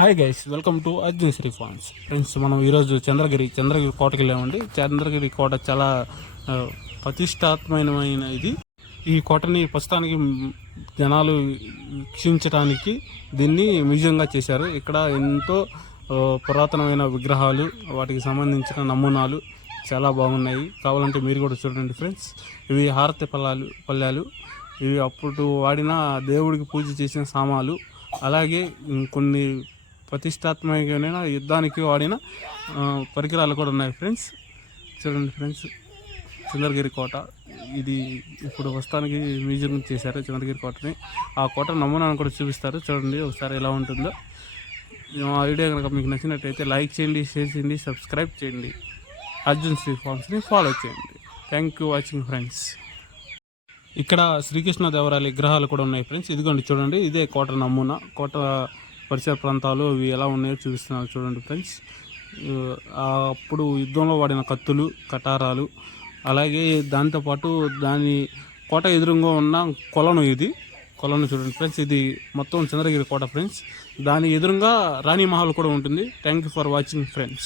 Hi guys, welcome to Arjun Sri farms. Friends, మనం ఈరోజు చంద్రగిరి కోటకి వెళ్ళామండి. చంద్రగిరి కోట చాలా ప్రతిష్టాత్మకమైన ఇది. ఈ కోటని ప్రస్తుతానికి జనాలు వీక్షించడానికి దీన్ని మ్యూజియంగా చేశారు. ఇక్కడ ఎంతో పురాతనమైన విగ్రహాలు, వాటికి సంబంధించిన నమూనాలు చాలా బాగున్నాయి. కావాలంటే మీరు కూడా చూడండి ఫ్రెండ్స్. ఇవి హారతి పళ్ళాలు. ఇవి అప్పుడు వాడిన దేవుడికి పూజ చేసిన సామాలు. అలాగే కొన్ని ప్రతిష్టాత్మకమైన యుద్ధానికి వాడిన పరికరాలు కూడా ఉన్నాయి ఫ్రెండ్స్. చూడండి ఫ్రెండ్స్, చంద్రగిరి కోట ఇది ఇప్పుడు ప్రస్తుతానికి మ్యూజియం చేశారు. చంద్రగిరి కోటని, ఆ కోట నమూనాను కూడా చూపిస్తారు. చూడండి ఒకసారి ఎలా ఉంటుందో. ఆ వీడియో కనుక మీకు నచ్చినట్టయితే లైక్ చేయండి, షేర్ చేయండి, సబ్స్క్రైబ్ చేయండి. అర్జున్ శ్రీ ఫార్మ్స్ని ఫాలో చేయండి. Thank you watching friends. ఇక్కడ శ్రీకృష్ణదేవరాయల విగ్రహాలు కూడా ఉన్నాయి ఫ్రెండ్స్. ఇదిగోండి చూడండి, ఇదే కోట నమూనా. కోట పరిసర ప్రాంతాలు ఇవి ఎలా ఉన్నాయో చూపిస్తున్నారు చూడండి ఫ్రెండ్స్. అప్పుడు యుద్ధంలో వాడిన కత్తులు, కటారాలు, అలాగే దాంతోపాటు దాని కోట ఎదురుగా ఉన్న కొలను చూడండి ఫ్రెండ్స్. ఇది మొత్తం చంద్రగిరి కోట ఫ్రెండ్స్. దాని ఎదురుగా రాణి మహల్ కూడా ఉంటుంది. Thank you for watching friends.